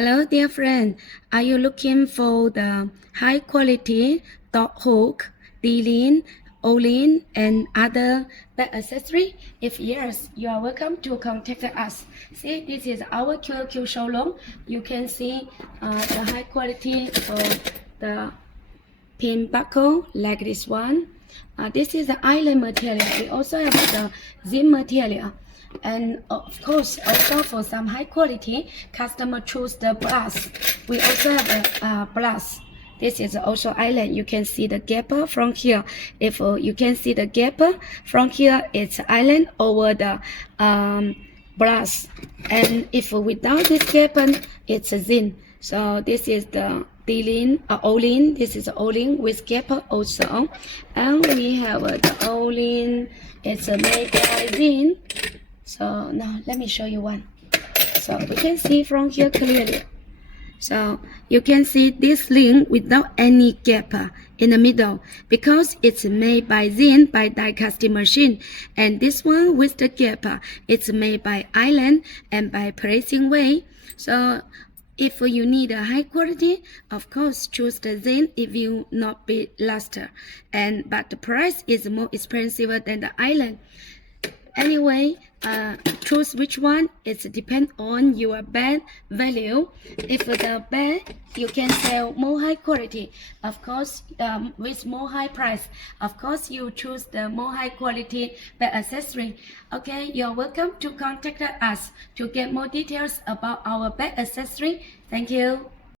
Hello, dear friend. Are you looking for the high quality dog hook, D-line, O-line, and other bag accessory? If yes, you are welcome to contact us. See, this is our QQ showroom. You can see the high quality of the pin buckle like this one. This is the island material. We also have the zip material. And of course, also for some high quality, customer choose the brass. We also have a brass. This is also island. You can see the gapper from here. If you can see the gapper from here, it's island over the brass. And if without this gapper, it's a zin. So this is the D-line, O-line. This is O-line with gapper also. And we have the O-line. It's a made by zin. So now let me show you one. So we can see from here clearly. So you can see this link without any gap in the middle because it's made by Zin by die casting machine, and this one with the gap it's made by Island and by pressing way. So if you need a high quality, of course choose the Zin. It will not be luster, but the price is more expensive than the Island. Anyway, choose which one. It depends on your bed value. If the bed you can sell more high quality, of course, with more high price, of course you choose the more high quality bed accessory. Okay, you're welcome to contact us to get more details about our bed accessory. Thank you.